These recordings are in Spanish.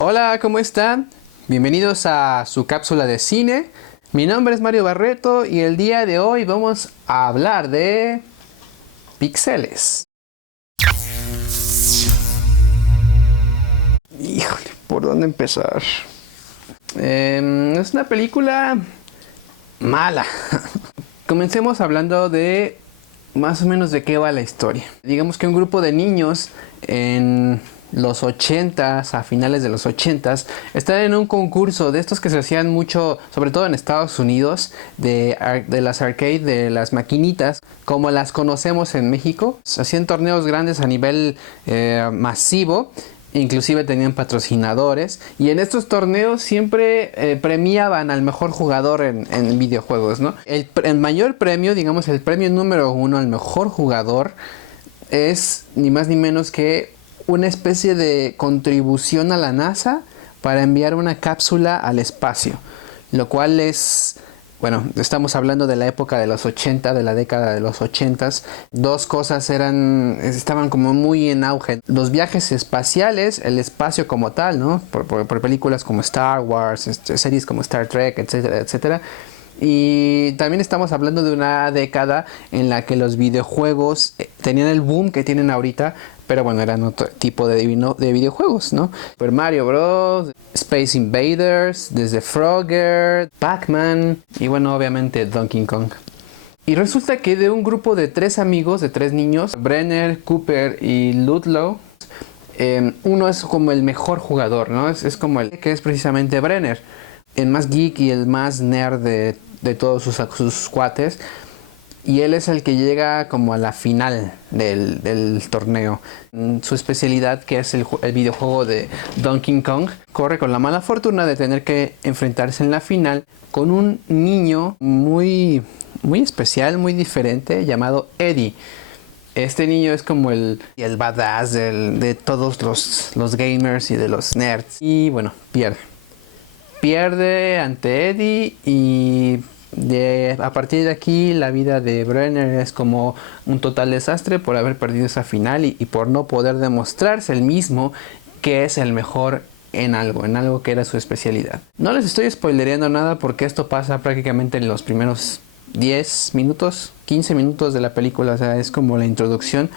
Hola, ¿cómo están? Bienvenidos a su cápsula de cine. Mi nombre es Mario Barreto y el día de hoy vamos a hablar de píxeles. Híjole, ¿por dónde empezar? Es una película mala. Comencemos hablando de más o menos de qué va la historia. Digamos que un grupo de niños en los 80s, a finales de los 80s, están en un concurso de estos que se hacían mucho, sobre todo en Estados Unidos, de las arcade, de las maquinitas, como las conocemos en México. Se hacían torneos grandes a nivel masivo. Inclusive tenían patrocinadores y en estos torneos siempre premiaban al mejor jugador en videojuegos, ¿no? El mayor premio, digamos el premio número uno al mejor jugador, es ni más ni menos que una especie de contribución a la NASA para enviar una cápsula al espacio, lo cual es... Bueno, estamos hablando de la época de los 80, de la década de los 80. Dos cosas estaban como muy en auge. Los viajes espaciales, el espacio como tal, ¿no? Por películas como Star Wars, series como Star Trek, etcétera, etcétera. Y también estamos hablando de una década en la que los videojuegos tenían el boom que tienen ahorita, pero bueno, eran otro tipo de videojuegos, ¿no? Super Mario Bros, Space Invaders, desde Frogger, Pac-Man y bueno, obviamente Donkey Kong. Y resulta que de un grupo de tres amigos, de tres niños, Brenner, Cooper y Ludlow, uno es como el mejor jugador, ¿no? Es como el que es precisamente Brenner, el más geek y el más nerd de todos sus cuates. Y él es el que llega como a la final del torneo. Su especialidad, que es el videojuego de Donkey Kong, corre con la mala fortuna de tener que enfrentarse en la final con un niño muy especial, muy diferente, llamado Eddie. Este niño es como el badass de todos los gamers y de los nerds. Y bueno, pierde ante Eddie y a partir de aquí la vida de Brenner es como un total desastre por haber perdido esa final y por no poder demostrarse el mismo que es el mejor en algo que era su especialidad. No les estoy spoilereando nada porque esto pasa prácticamente en los primeros 10 minutos, 15 minutos de la película, o sea, es como la introducción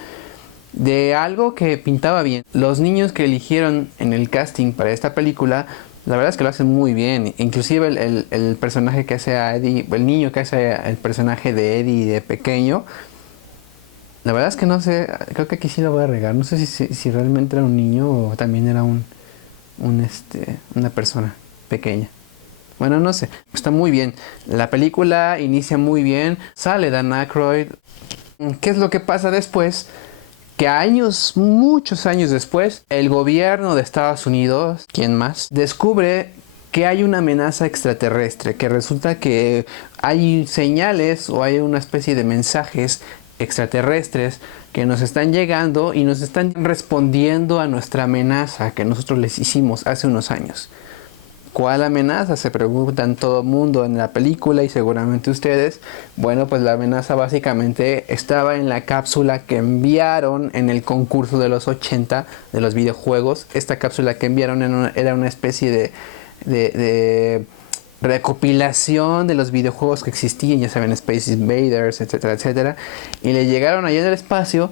de algo que pintaba bien. Los niños que eligieron en el casting para esta película, la verdad es que lo hacen muy bien. Inclusive el personaje que hace a Eddie, el niño que hace el personaje de Eddie de pequeño, la verdad es que no sé, creo que aquí sí lo voy a regar. No sé si realmente era un niño o también era una persona pequeña. Bueno, no sé, está muy bien. La película inicia muy bien, sale Dan Aykroyd. ¿Qué es lo que pasa después? Que muchos años después, el gobierno de Estados Unidos, ¿quién más?, descubre que hay una amenaza extraterrestre, que resulta que hay señales o hay una especie de mensajes extraterrestres que nos están llegando y nos están respondiendo a nuestra amenaza que nosotros les hicimos hace unos años. ¿Cuál amenaza?, se preguntan todo el mundo en la película y seguramente ustedes. Bueno, pues la amenaza básicamente estaba en la cápsula que enviaron en el concurso de los 80 de los videojuegos. Esta cápsula que enviaron era una especie de recopilación de los videojuegos que existían, ya saben, Space Invaders, etcétera, etcétera. Y le llegaron allá en el espacio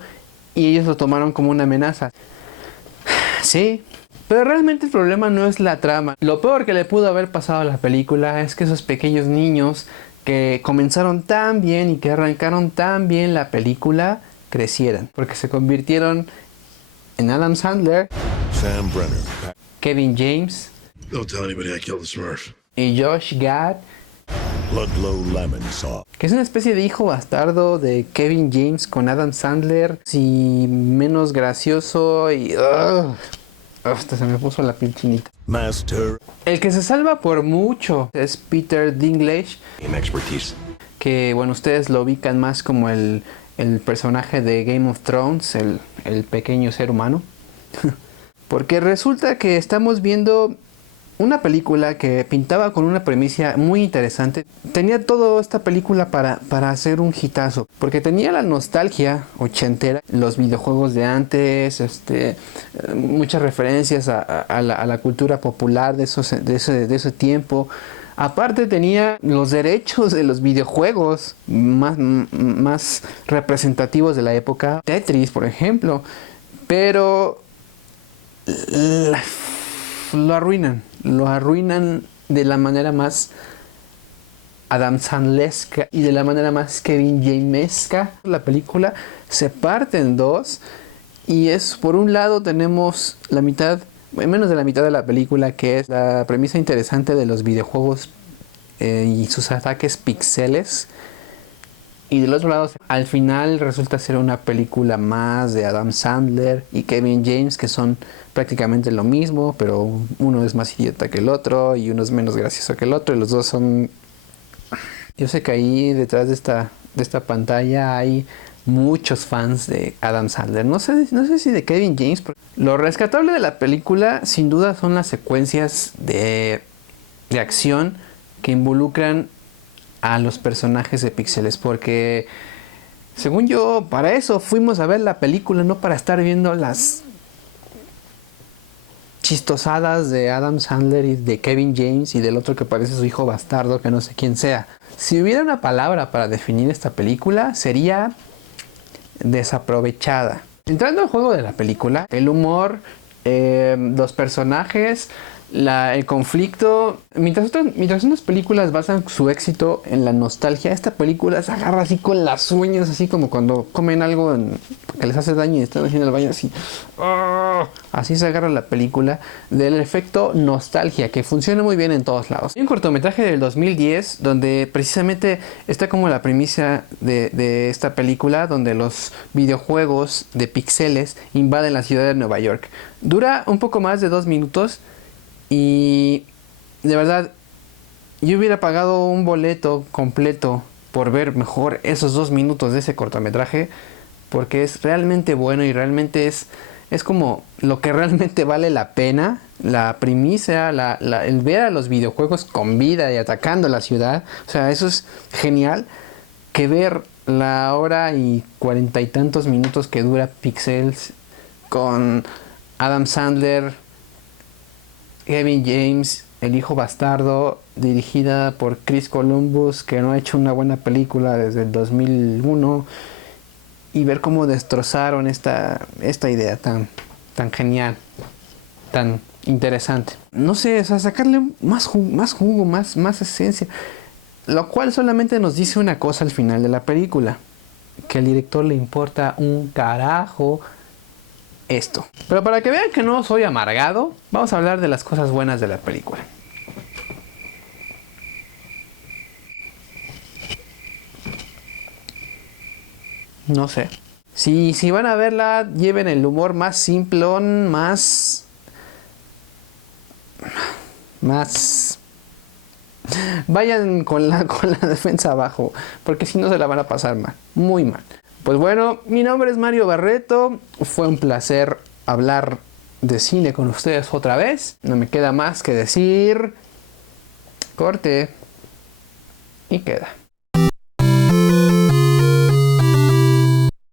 y ellos lo tomaron como una amenaza. Sí. Pero realmente el problema no es la trama. Lo peor que le pudo haber pasado a la película es que esos pequeños niños que comenzaron tan bien y que arrancaron tan bien la película crecieran. Porque se convirtieron en Adam Sandler, Sam Brenner, Kevin James don't tell anybody I killed the Smurf. y Josh Gad, Ludlow Lemon Saw. que es una especie de hijo bastardo de Kevin James con Adam Sandler, y menos gracioso y... hasta se me puso la piel chinita. Master. El que se salva por mucho es Peter Dinklage, Expertise. que bueno, ustedes lo ubican más como el personaje de Game of Thrones, el pequeño ser humano. Porque resulta que estamos viendo una película que pintaba con una premisa muy interesante. Tenía toda esta película para hacer un hitazo, porque tenía la nostalgia ochentera, los videojuegos de antes, muchas referencias a la cultura popular de ese tiempo. Aparte tenía los derechos de los videojuegos más representativos de la época, Tetris, por ejemplo, pero lo arruinan de la manera más Adam Sandleresca y de la manera más Kevin Jamesca. La película se parte en dos y es, por un lado tenemos la mitad, menos de la mitad de la película, que es la premisa interesante de los videojuegos y sus ataques pixeles. Y del otro lado, al final resulta ser una película más de Adam Sandler y Kevin James, que son prácticamente lo mismo, pero uno es más idiota que el otro y uno es menos gracioso que el otro, y los dos son... Yo sé que ahí detrás de esta pantalla hay muchos fans de Adam Sandler. No sé si de Kevin James. Lo rescatable de la película, sin duda, son las secuencias de acción que involucran a los personajes de píxeles, porque según yo, para eso fuimos a ver la película, no para estar viendo las chistosadas de Adam Sandler y de Kevin James y del otro que parece su hijo bastardo, que no sé quién sea. Si hubiera una palabra para definir esta película, sería desaprovechada. Entrando al juego de la película, el humor, los personajes, el conflicto. Mientras unas películas basan su éxito en la nostalgia, esta película se agarra así con las uñas, así como cuando comen algo que les hace daño y están haciendo el baño así. ¡Oh! Así se agarra la película del efecto nostalgia, que funciona muy bien en todos lados. Hay un cortometraje del 2010 donde precisamente está como la premisa de esta película, donde los videojuegos de píxeles invaden la ciudad de Nueva York. Dura un poco más de 2 minutos. Y de verdad, yo hubiera pagado un boleto completo por ver mejor esos 2 minutos de ese cortometraje, porque es realmente bueno y realmente es como lo que realmente vale la pena. La primicia, el ver a los videojuegos con vida y atacando la ciudad. O sea, eso es genial, que ver la hora y 40 y tantos minutos que dura Pixels con Adam Sandler, Kevin James, el hijo bastardo, dirigida por Chris Columbus, que no ha hecho una buena película desde el 2001, y ver cómo destrozaron esta idea tan genial, tan interesante. No sé, o sea, sacarle más jugo, más esencia, lo cual solamente nos dice una cosa al final de la película, que al director le importa un carajo esto. Pero para que vean que no soy amargado, vamos a hablar de las cosas buenas de la película. No sé. Si van a verla, lleven el humor más simplón, más... Vayan con la defensa abajo, porque si no se la van a pasar mal, muy mal. Pues bueno, mi nombre es Mario Barreto. Fue un placer hablar de cine con ustedes otra vez. No me queda más que decir... corte. Y queda.